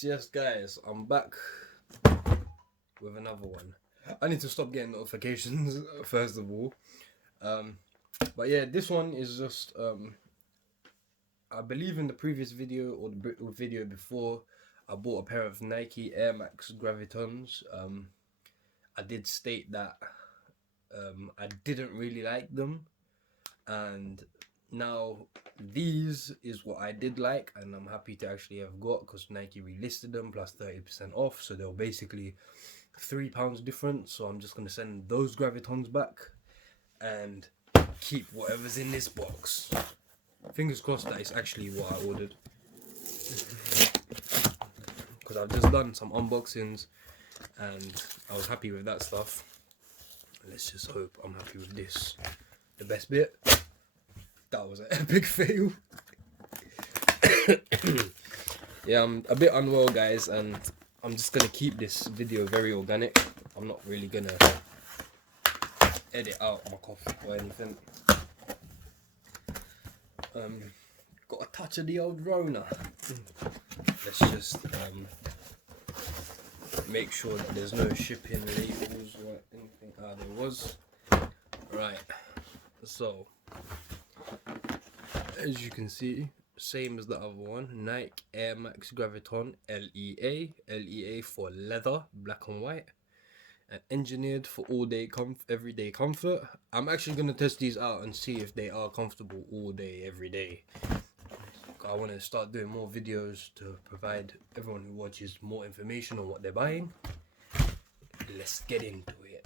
Yes, guys, I'm back with another one. I need to stop getting notifications first of all. But yeah, this one is just I believe in the previous video or the video before, I bought a pair of Nike Air Max Gravitons. I did state that I didn't really like them, and now these is what I did like, and I'm happy to actually have got, because Nike relisted them plus 30% off, so they were basically £3 different. So I'm just gonna send those Gravitons back and keep whatever's in this box. Fingers crossed that it's actually what I ordered, because I've just done some unboxings and I was happy with that stuff. Let's just hope I'm happy with this. The best bit, that was an epic fail. Yeah, I'm a bit unwell, guys, and I'm just gonna keep this video very organic. I'm not really gonna edit out my cough or anything. Got a touch of the old Rona. Let's just make sure that there's no shipping labels or anything. There was. Right, so as you can see, same as the other one, Nike Air Max Graviton LEA for leather, black and white, and engineered for everyday comfort. I'm actually going to test these out and see if they are comfortable all day, every day. I want to start doing more videos to provide everyone who watches more information on what they're buying. Let's get into it.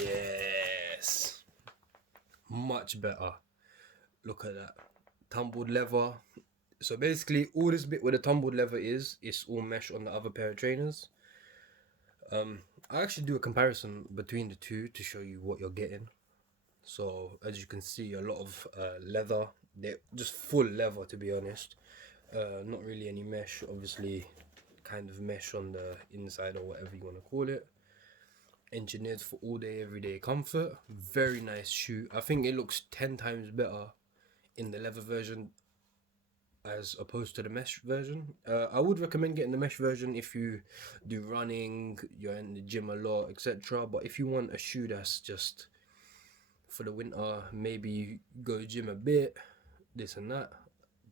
Yes, much better. Look at that tumbled leather. So basically all this bit where the tumbled leather is, it's all mesh on the other pair of trainers. I actually do a comparison between the two to show you what you're getting. So as you can see, a lot of leather. They're just full leather, to be honest. Not really any mesh, obviously kind of mesh on the inside or whatever you want to call it. Engineered for all day, everyday comfort. Very nice shoe. I think it looks 10 times better in the leather version as opposed to the mesh version. I would recommend getting the mesh version if you do running, you're in the gym a lot, etc. But if you want a shoe that's just for the winter, maybe you go gym a bit, this and that,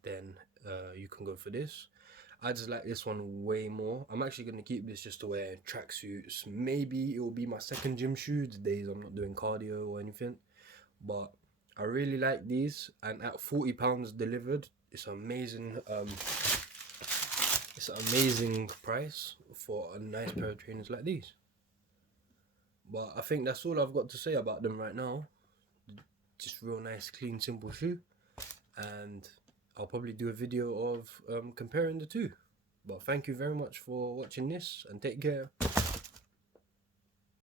then you can go for this. I just like this one way more. I'm actually going to keep this just to wear tracksuits. Maybe it will be my second gym shoe the days I'm not doing cardio or anything. But I really like these, and at £40 delivered, it's amazing. It's an amazing price for a nice pair of trainers like these. But I think that's all I've got to say about them right now. Just real nice, clean, simple shoe, and I'll probably do a video of comparing the two. But thank you very much for watching this, and take care.